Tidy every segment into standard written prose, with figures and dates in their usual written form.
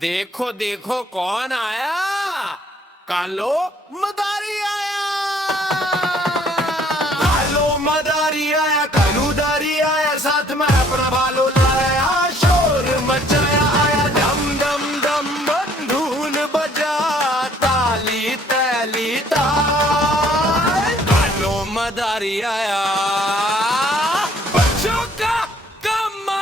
देखो देखो कौन आया। कालो मदारी आया। कालो मदारी आया, कालूदारी आया, साथ में अपना भालो लाया, शोर मचाया आया, डम डम डम बंधून बजा, ताली तैली ताल। कालो मदारी आया, बच्चों का कमाल।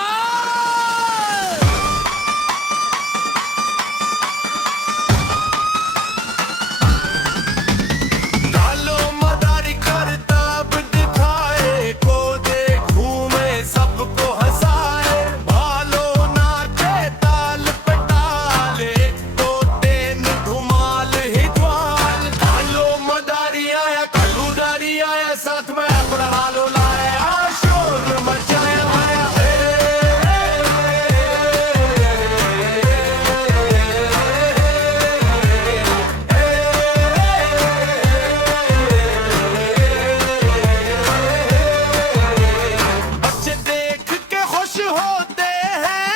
कालो मदारी करता अब दिखाए, को देखूं मैं सबको हंसाए, भालो नाचे ताल पे ताल, एक तो तेन धुमाल ही धमाल। कालो मदारी आया, कालूदारी आया, साथ में अपना भालो लाया, शोर मचाया आया। बच्चे देख के खुश होते हैं,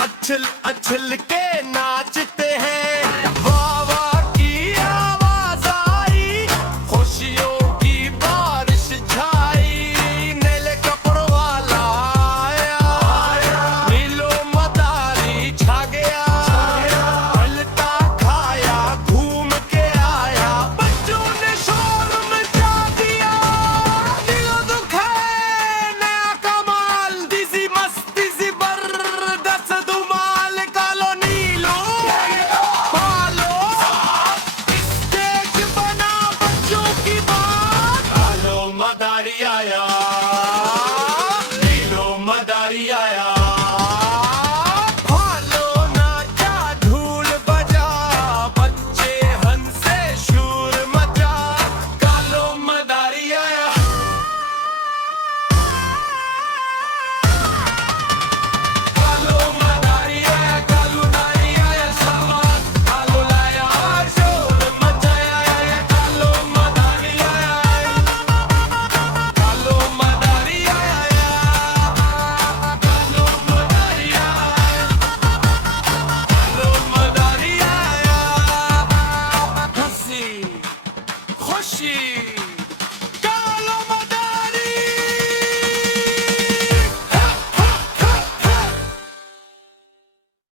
अच्छल अच्छल के नाचते हैं, वाह वाह की आवाज आई, खुशियों की बारिश छाई, नीले कपड़ों वाला आया, नीलो मदारी छा गया, पलटा खाया, घूम के आया, बच्चों ने शोर मचा दिया, दिलो दुखे नया कमाल, दिसी मस्ती सी बरदस धुमाल। कालो नीलो पालो, स्टेज बना बच्चों की बात। कालो मदारी आया, नीलो मदारी आया।